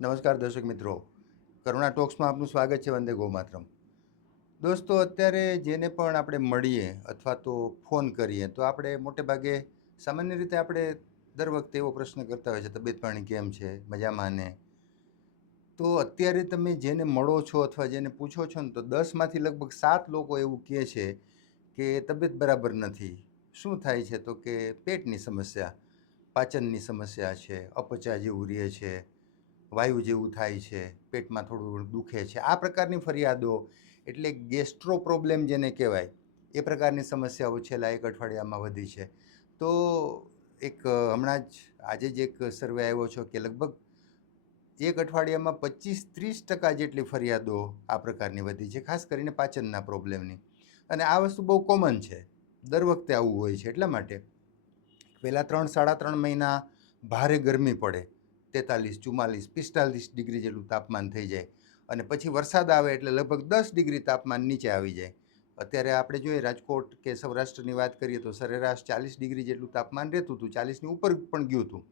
નમસ્કાર દર્શક મિત્રો, કરુણા ટોક્સમાં આપનું સ્વાગત છે. વંદે ગૌમાતરમ. દોસ્તો, અત્યારે જેને પણ આપણે મળીએ અથવા તો ફોન કરીએ તો આપણે મોટે ભાગે સામાન્ય રીતે આપણે દર વખતે એવો પ્રશ્ન કરતા હોય છે, તબિયત પાણી કેમ છે, મજામાં ને? તો અત્યારે તમે જેને મળો છો અથવા જેને પૂછો છો ને તો 10માંથી લગભગ 7 લોકો એવું કહે છે કે તબિયત બરાબર નથી. શું થાય છે? તો કે પેટની સમસ્યા, પાચનની સમસ્યા છે, અપચા જેવું રહે છે, વાયુ જેવું થાય છે, પેટમાં થોડું દુખે છે. આ પ્રકારની ફરિયાદો એટલે ગેસ્ટ્રો પ્રોબ્લેમ જેને કહેવાય એ પ્રકારની સમસ્યાઓ છેલ્લા એક અઠવાડિયામાં વધી છે. તો હમણાં જ આજે જ એક સર્વે આવ્યો છે કે લગભગ એક અઠવાડિયામાં 25-30% જેટલી ફરિયાદો આ પ્રકારની વધી છે, ખાસ કરીને પાચનના પ્રોબ્લેમની. અને આ વસ્તુ બહુ કોમન છે, દર વખતે આવું હોય છે. એટલા માટે પહેલાં 3-3.5 મહિના ભારે ગરમી પડે, 43, 44, 45 ડિગ્રી જેટલું તાપમાન થઈ જાય, અને પછી વરસાદ આવે એટલે લગભગ 10 ડિગ્રી તાપમાન નીચે આવી જાય. અત્યારે આપણે જોઈએ રાજકોટ કે સૌરાષ્ટ્રની વાત કરીએ તો સરેરાશ 40 ડિગ્રી જેટલું તાપમાન રહેતું હતું, 40ની ઉપર પણ ગયું હતું.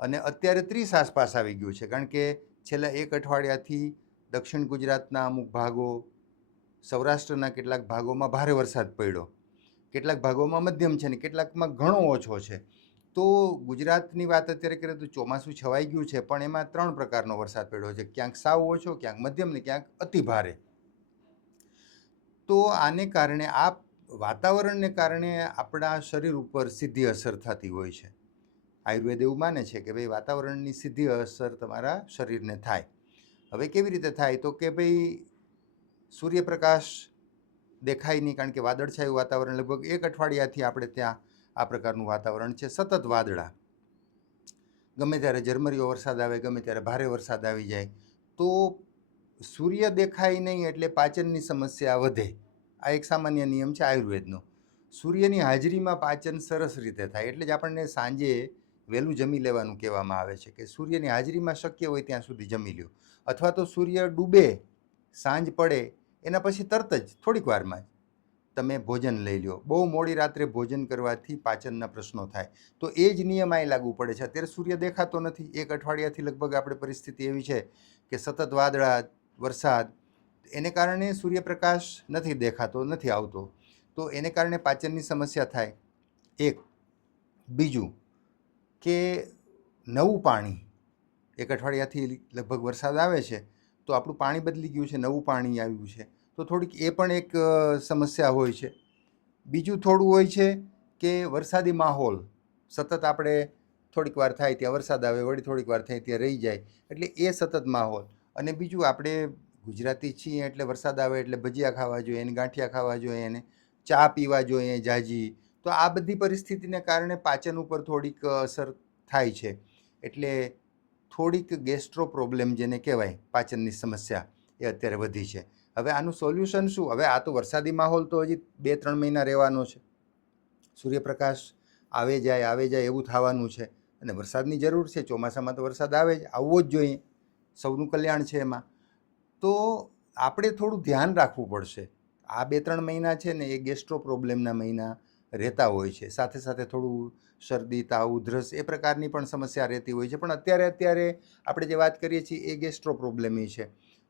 અને અત્યારે 30 આસપાસ આવી ગયું છે, કારણ કે છેલ્લા એક અઠવાડિયાથી દક્ષિણ ગુજરાતના અમુક ભાગો, સૌરાષ્ટ્રના કેટલાક ભાગોમાં ભારે વરસાદ પડ્યો, કેટલાક ભાગોમાં મધ્યમ છે ને કેટલાકમાં ઘણો ઓછો છે. તો ગુજરાતની વાત અત્યારે કરીએ તો ચોમાસું છવાઈ ગયું છે, પણ એમાં 3 પ્રકારનો વરસાદ પડ્યો છે, ક્યાંક સાવ ઓછો, ક્યાંક મધ્યમ ને ક્યાંક અતિ ભારે. તો આને કારણે, આ વાતાવરણને કારણે આપણા શરીર ઉપર સીધી અસર થતી હોય છે. આયુર્વેદ એવું માને છે કે ભાઈ વાતાવરણની સીધી અસર તમારા શરીરને થાય. હવે કેવી રીતે થાય? તો કે ભાઈ સૂર્યપ્રકાશ દેખાય નહીં, કારણ કે વાદળછાયું વાતાવરણ, લગભગ એક અઠવાડિયાથી આપણે ત્યાં આ પ્રકારનું વાતાવરણ છે, સતત વાદળા. ગમે ત્યારે ઝરમરીયો વરસાદ આવે, ગમે ત્યારે ભારે વરસાદ આવી જાય. તો સૂર્ય દેખાય નહીં એટલે પાચનની સમસ્યા વધે. આ એક સામાન્ય નિયમ છે આયુર્વેદનો. સૂર્યની હાજરીમાં પાચન સરસ રીતે થાય, એટલે જ આપણને સાંજે વહેલું જમી લેવાનું કહેવામાં આવે છે કે સૂર્યની હાજરીમાં શક્ય હોય ત્યાં સુધી જમી લ્યો, અથવા તો સૂર્ય ડૂબે, સાંજ પડે એના પછી તરત જ થોડીક વારમાં જ તમે ભોજન લઈ લો. બહુ મોડી રાત્રે ભોજન કરવાથી પાચનના પ્રશ્નો થાય. તો એ જ નિયમ અહીં લાગુ પડે છે. અત્યારે સૂર્ય દેખાતો નથી, એક અઠવાડિયાથી લગભગ આપણે પરિસ્થિતિ એવી છે કે સતત વાદળા, વરસાદ, એને કારણે સૂર્યપ્રકાશ નથી દેખાતો, નથી આવતો. તો એને કારણે પાચનની સમસ્યા થાય. એક. બીજું કે નવું પાણી, એક અઠવાડિયાથી લગભગ વરસાદ આવે છે તો આપણું પાણી બદલી ગયું છે, નવું પાણી આવ્યું છે, તો થોડીક એ પણ એક સમસ્યા હોય છે. બીજું થોડું હોય છે કે વરસાદી માહોલ, સતત આપણે થોડીક વાર થાય ત્યાં વરસાદ આવે, વળી થોડીક વાર થાય ત્યાં રહી જાય, એટલે એ સતત માહોલ. અને બીજું, આપણે ગુજરાતી છીએ એટલે વરસાદ આવે એટલે ભજીયા ખાવા જોઈએ, એને ગાંઠિયા ખાવા જોઈએ, એને ચા પીવા જોઈએ જાજી. તો આ બધી પરિસ્થિતિને કારણે પાચન ઉપર થોડીક અસર થાય છે. એટલે થોડીક ગેસ્ટ્રો પ્રોબ્લેમ જેને કહેવાય, પાચનની સમસ્યા, એ અત્યારે વધી છે. હવે આનું સોલ્યુશન શું? હવે આ તો વરસાદી માહોલ તો હજી 2-3 મહિના રહેવાનો છે. સૂર્યપ્રકાશ આવે જાય એવું થવાનું છે, અને વરસાદની જરૂર છે. ચોમાસામાં તો વરસાદ આવે જ, આવવો જ જોઈએ, સૌનું કલ્યાણ છે એમાં. તો આપણે થોડું ધ્યાન રાખવું પડશે. આ 2-3 મહિના છે ને એ ગેસ્ટ્રો પ્રોબ્લેમના મહિના રહેતા હોય છે. સાથે સાથે થોડું શરદી, તાવ, ઉધરસ એ પ્રકારની પણ સમસ્યા રહેતી હોય છે. પણ અત્યારે આપણે જે વાત કરીએ છીએ એ ગેસ્ટ્રો પ્રોબ્લેમની છે,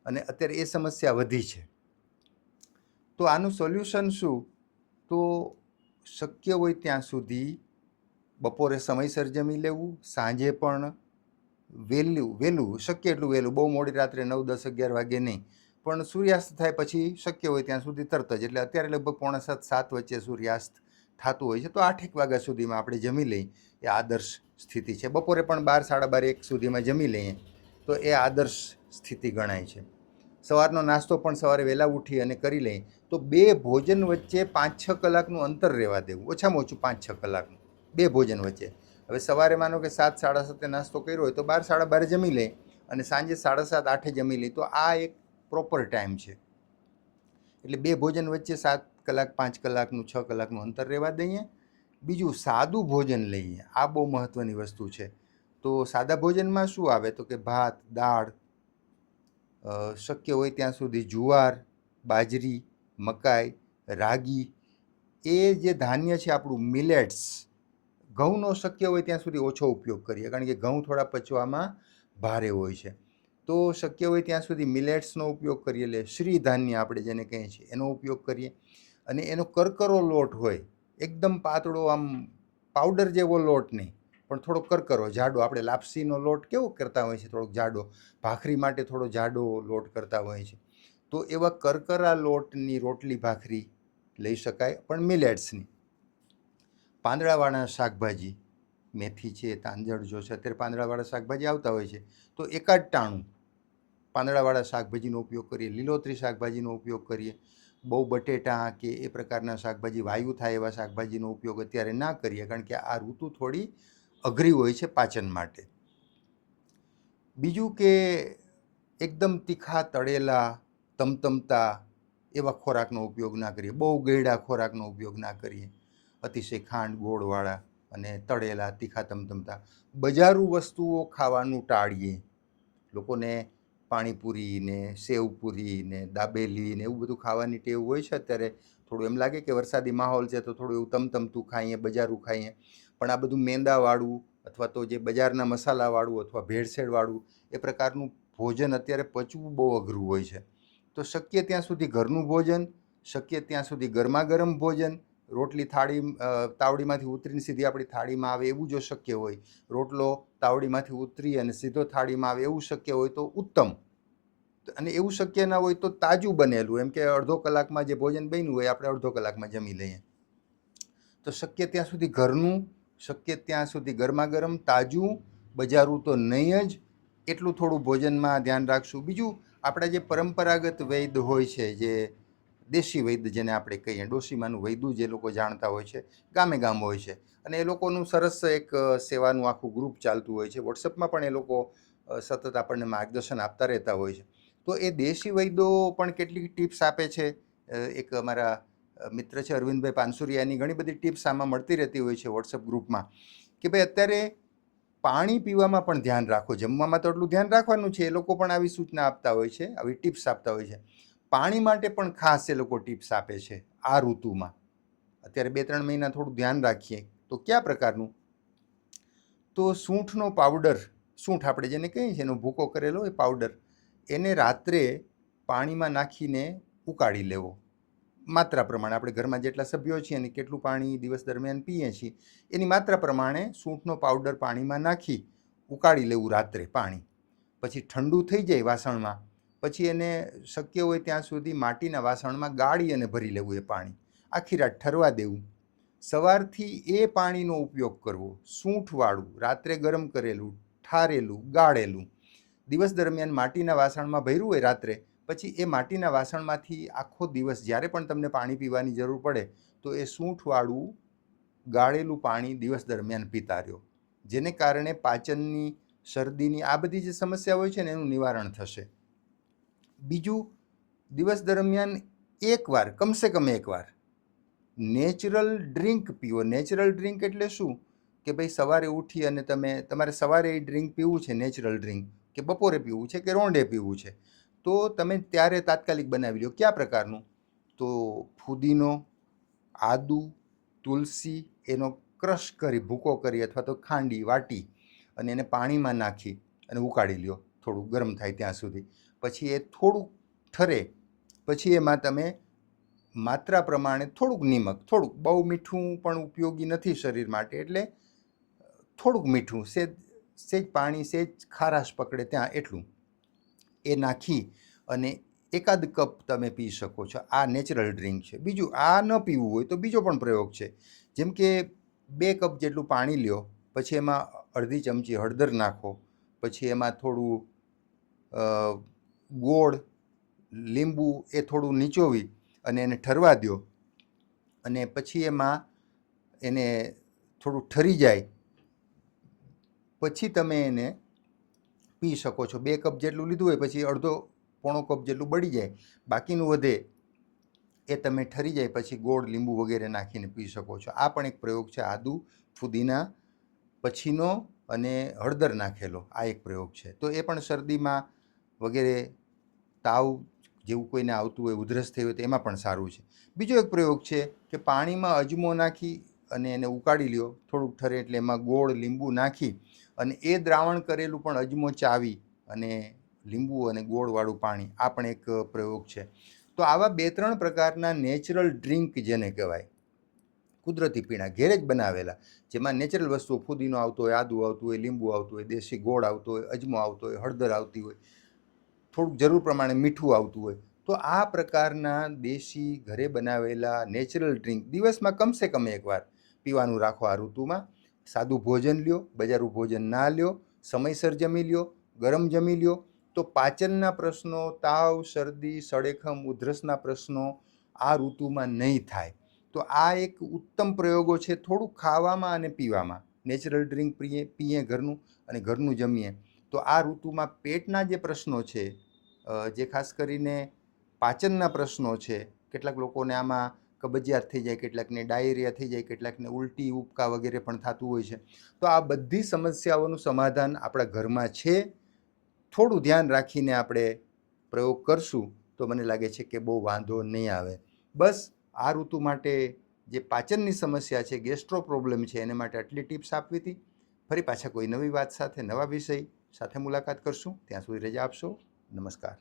અને અત્યારે એ સમસ્યા વધી છે. તો આનું સોલ્યુશન શું? તો શક્ય હોય ત્યાં સુધી બપોરે સમયસર જમી લેવું, સાંજે પણ વહેલું, શક્ય એટલું વહેલું, બહુ મોડી રાત્રે 9, 10, 11 વાગે નહીં, પણ સૂર્યાસ્ત થાય પછી શક્ય હોય ત્યાં સુધી તરત જ. એટલે અત્યારે લગભગ 6:45-7 વચ્ચે સૂર્યાસ્ત થતું હોય છે, તો 8-1 વાગ્યા સુધીમાં આપણે જમી લઈએ એ આદર્શ સ્થિતિ છે. બપોરે પણ 12, 12:30, 1 સુધીમાં જમી લઈએ તો એ આદર્શ સ્થિતિ ગણાય છે. સવારનો નાસ્તો પણ સવારે વહેલા ઉઠી અને કરી લઈએ તો 2 ભોજન વચ્ચે 5-6 કલાકનું અંતર રહેવા દેવું, ઓછામાં ઓછું 5-6 કલાકનું 2 ભોજન વચ્ચે. હવે સવારે માનો કે 7, 7:30 નાસ્તો કર્યો હોય તો 12, 12:30 જમી લે, અને સાંજે 7:30, 8 જમી લે, તો આ એક પ્રોપર ટાઈમ છે. એટલે 2 ભોજન વચ્ચે 7 કલાક, 5 કલાકનું, 6 કલાકનું અંતર રહેવા દઈએ. બીજું, સાદું ભોજન લઈએ. આ બહુ મહત્ત્વની વસ્તુ છે. તો સાદા ભોજનમાં શું આવે? તો કે ભાત, દાળ, શક્ય હોય ત્યાં સુધી જુવાર, બાજરી, મકાઈ, રાગી, એ જે ધાન્ય છે આપણું મિલેટ્સ. ઘઉંનો શક્ય હોય ત્યાં સુધી ઓછો ઉપયોગ કરીએ, કારણ કે ઘઉં થોડા પચવામાં ભારે હોય છે. તો શક્ય હોય ત્યાં સુધી મિલેટ્સનો ઉપયોગ કરીએ, એટલે શ્રી ધાન્ય આપણે જેને કહીએ છીએ એનો ઉપયોગ કરીએ. અને એનો કરકરો લોટ હોય, એકદમ પાતળો, આમ પાવડર જેવો લોટ નહીં, પણ થોડો કરકરો જાડો. આપણે લાપસીનો લોટ કેવો કરતા હોય છે, થોડોક જાડો, ભાખરી માટે થોડો જાડો લોટ કરતા હોય છે. તો એવા કરકરા લોટની રોટલી ભાખરી લઈ શકાય, પણ મિલેટ્સની. પાંદડાવાળા શાકભાજી, મેથી છે, તાંજળ જો છે, અત્યારે પાંદડાવાળા શાકભાજી આવતા હોય છે, તો એકાદ ટાણું પાંદડાવાળા શાકભાજીનો ઉપયોગ કરીએ, લીલોતરી શાકભાજીનો ઉપયોગ કરીએ. બહુ બટેટા કે એ પ્રકારના શાકભાજી, વાયુ થાય એવા શાકભાજીનો ઉપયોગ અત્યારે ના કરીએ, કારણ કે આ ઋતુ થોડી અઘરી હોય છે પાચન માટે. બીજું કે એકદમ તીખા તળેલા તમતમતા એવા ખોરાકનો ઉપયોગ ના કરીએ, બહુ ગળ્યા ખોરાકનો ઉપયોગ ના કરીએ, અતિશય ખાંડ ગોળવાળા અને તળેલા તીખા તમતમતા. બજારું વસ્તુઓ ખાવાનું ટાળીએ. લોકોને પાણીપુરી ને સેવપુરી ને દાબેલી ને એવું બધું ખાવાની ટેવ હોય છે અત્યારે. થોડું એમ લાગે કે વરસાદી માહોલ છે તો થોડું એવું તમતમતું ખાઈએ, બજારું ખાઈએ, પણ આ બધું મેંદાવાળું અથવા તો જે બજારના મસાલાવાળું અથવા ભેળસેળવાળું એ પ્રકારનું ભોજન અત્યારે પચવું બહુ અઘરું હોય છે. તો શક્ય ત્યાં સુધી ઘરનું ભોજન, શક્ય ત્યાં સુધી ગરમા ગરમ ભોજન, રોટલી તાવડીમાંથી ઉતરીને સીધી આપણી થાળીમાં આવે એવું જો શક્ય હોય, રોટલો તાવડીમાંથી ઉતરી અને સીધો થાળીમાં આવે એવું શક્ય હોય તો ઉત્તમ. અને એવું શક્ય ના હોય તો તાજું બનેલું, એમ કે અડધો કલાકમાં જે ભોજન બન્યું હોય આપણે અડધો કલાકમાં જમી લઈએ. તો શક્ય ત્યાં સુધી ઘરનું, શક્ય ત્યાં સુધી ગરમા ગરમ તાજું, બજારું તો નહીં જ, એટલું થોડું ભોજનમાં ધ્યાન રાખશું. બીજું, આપણા જે પરંપરાગત વૈદ હોય છે, જે દેશી વૈદ જેને આપણે કહીએ, ડોશીમાનું વૈદું જે લોકો જાણતા હોય છે, ગામે ગામ હોય છે, અને એ લોકોનું સરસ એક સેવાનું આખું ગ્રુપ ચાલતું હોય છે. વોટ્સઅપમાં પણ એ લોકો સતત આપણને માર્ગદર્શન આપતા રહેતા હોય છે. તો એ દેશી વૈદો પણ કેટલીક ટિપ્સ આપે છે. એક અમારા મિત્ર છે અરવિંદભાઈ પાનસુરિયાની ઘણી બધી ટિપ્સ આમાં મળતી રહેતી હોય છે વોટ્સઅપ ગ્રુપમાં, કે ભાઈ અત્યારે પાણી પીવામાં પણ ધ્યાન રાખો. જમવામાં તો એટલું ધ્યાન રાખવાનું છે, એ લોકો પણ આવી સૂચના આપતા હોય છે, આવી ટિપ્સ આપતા હોય છે. પાણી માટે પણ ખાસ એ લોકો ટિપ્સ આપે છે આ ઋતુમાં. અત્યારે 2-3 મહિના થોડું ધ્યાન રાખીએ. તો કયા પ્રકારનું? તો સૂંઠનો પાવડર, સૂંઠ આપણે જેને કહીએ છીએ એનો ભૂકો કરેલો એ પાવડર, એને રાત્રે પાણીમાં નાખીને ઉકાળી લેવો. માત્રા પ્રમાણે, આપણે ઘરમાં જેટલા સભ્યો છીએ અને કેટલું પાણી દિવસ દરમિયાન પીએ છીએ એની માત્રા પ્રમાણે સૂંઠનો પાવડર પાણીમાં નાખી ઉકાળી લેવું રાત્રે પાણી. પછી ઠંડુ થઈ જાય વાસણમાં, પછી એને શક્ય હોય ત્યાં સુધી માટીના વાસણમાં ગાળી અને ભરી લેવું એ પાણી. આખી રાત ઠરવા દેવું. સવારથી એ પાણીનો ઉપયોગ કરવો, સૂંઠવાળું, રાત્રે ગરમ કરેલું, ઠારેલું, ગાળેલું. દિવસ દરમિયાન માટીના વાસણમાં ભર્યું હોય રાત્રે, પછી એ માટીના વાસણમાંથી આખો દિવસ જ્યારે પણ તમને પાણી પીવાની જરૂર પડે તો એ સૂંઠવાળું ગાળેલું પાણી દિવસ દરમિયાન પીતા રહ્યો, જેને કારણે પાચનની, શરદીની આ બધી જે સમસ્યા હોય છે ને એનું નિવારણ થશે. બીજું, દિવસ દરમિયાન એકવાર, કમસે કમ એકવાર નેચરલ ડ્રિંક પીવો. નેચરલ ડ્રિંક એટલે શું? કે ભાઈ સવારે ઉઠી અને તમારે સવારે એ ડ્રિંક પીવું છે, નેચરલ ડ્રિંક, કે બપોરે પીવું છે, કે રોંઢે પીવું છે, તો તમે ત્યારે તાત્કાલિક બનાવી લો. કયા પ્રકારનું? તો ફુદીનો, આદુ, તુલસી, એનો ક્રશ કરી, ભૂકો કરી અથવા તો ખાંડી વાટી અને એને પાણીમાં નાખી અને ઉકાળી લ્યો થોડું ગરમ થાય ત્યાં સુધી. પછી એ થોડુંક ઠરે પછી એમાં તમે માત્રા પ્રમાણે થોડુંક નિમક, થોડુંક, બહુ મીઠું પણ ઉપયોગી નથી શરીર માટે, એટલે થોડુંક મીઠું, સેજ પાણી, સેજ ખારાશ પકડે ત્યાં એટલું એ નાખી અને એકાદ કપ તમે પી શકો છો. આ નેચરલ ડ્રિંક છે. બીજું, આ ન પીવું હોય તો બીજો પણ પ્રયોગ છે. જેમ કે 2 કપ જેટલું પાણી લ્યો, પછી એમાં અડધી ચમચી હળદર નાખો, પછી એમાં થોડું ગોળ, લીંબુ એ થોડું નીચોવી અને એને ઠરવા દો, અને પછી એમાં એને થોડું ઠરી જાય પછી તમે એને પી શકો છો. 2 કપ જેટલું લીધું હોય પછી પોણો કપ જેટલું બળી જાય, બાકીનું વધે એ તમે ઠરી જાય પછી ગોળ, લીંબુ વગેરે નાખીને પી શકો છો. આ પણ એક પ્રયોગ છે. આદુ, ફુદીના પછીનો અને હળદર નાખેલો આ એક પ્રયોગ છે. તો એ પણ શરદીમાં વગેરે, તાવ જેવું કોઈને આવતું હોય, ઉધરસ થઈ હોય તો એમાં પણ સારું છે. બીજો એક પ્રયોગ છે કે પાણીમાં અજમો નાખી અને એને ઉકાળી લ્યો, થોડુંક ઠરે એટલે એમાં ગોળ, લીંબુ નાખી અને એ દ્રાવણ કરેલું પણ અજમો ચાવી અને લીંબુ અને ગોળવાળું પાણી, આ પણ એક પ્રયોગ છે. તો આવા 2-3 પ્રકારના નેચરલ ડ્રિંક જેને કહેવાય, કુદરતી પીણા ઘેરે જ બનાવેલા, જેમાં નેચરલ વસ્તુઓ, ફુદીનો આવતો હોય, આદુ આવતું હોય, લીંબુ આવતું હોય, દેશી ગોળ આવતો હોય, અજમો આવતો હોય, હળદર આવતી હોય, થોડુંક જરૂર પ્રમાણે મીઠું આવતું હોય. તો આ પ્રકારના દેશી ઘરે બનાવેલા નેચરલ ડ્રિંક દિવસમાં કમસે કમ એકવાર પીવાનું રાખો. આ ઋતુમાં સાદું ભોજન લ્યો, બજારું ભોજન ના લ્યો, સમયસર જમી લ્યો, ગરમ જમી લ્યો, તો પાચનના પ્રશ્નો, તાવ, શરદી, સળેખમ, ઉધરસના પ્રશ્નો આ ઋતુમાં નહીં થાય. તો આ એક ઉત્તમ પ્રયોગો છે. થોડું ખાવામાં અને પીવામાં નેચરલ ડ્રિંક પીએ ઘરનું, અને ઘરનું જમીએ, તો આ ઋતુમાં પેટના જે પ્રશ્નો છે, જે ખાસ કરીને પાચનના પ્રશ્નો છે, કેટલાક લોકોને આમાં કબજિયાત થઈ જાય, કેટલાકને ડાયેરિયા થઈ જાય, કેટલાકને ઉલટી, ઉબકા વગેરે પણ થતું હોય છે. તો આ બધી સમસ્યાઓનું સમાધાન આપણા ઘરમાં છે. થોડું ધ્યાન રાખીને આપણે પ્રયોગ કરશું તો મને લાગે છે કે બહુ વાંધો નહીં આવે. બસ આ ઋતુ માટે જે પાચનની સમસ્યા છે, ગેસ્ટ્રો પ્રોબ્લેમ છે, એને માટે આટલી ટિપ્સ આપવી હતી. ફરી પાછા કોઈ નવી વાત સાથે, નવા વિષય સાથે મુલાકાત કરશું. ત્યાં સુધી રજા આપશો. નમસ્કાર.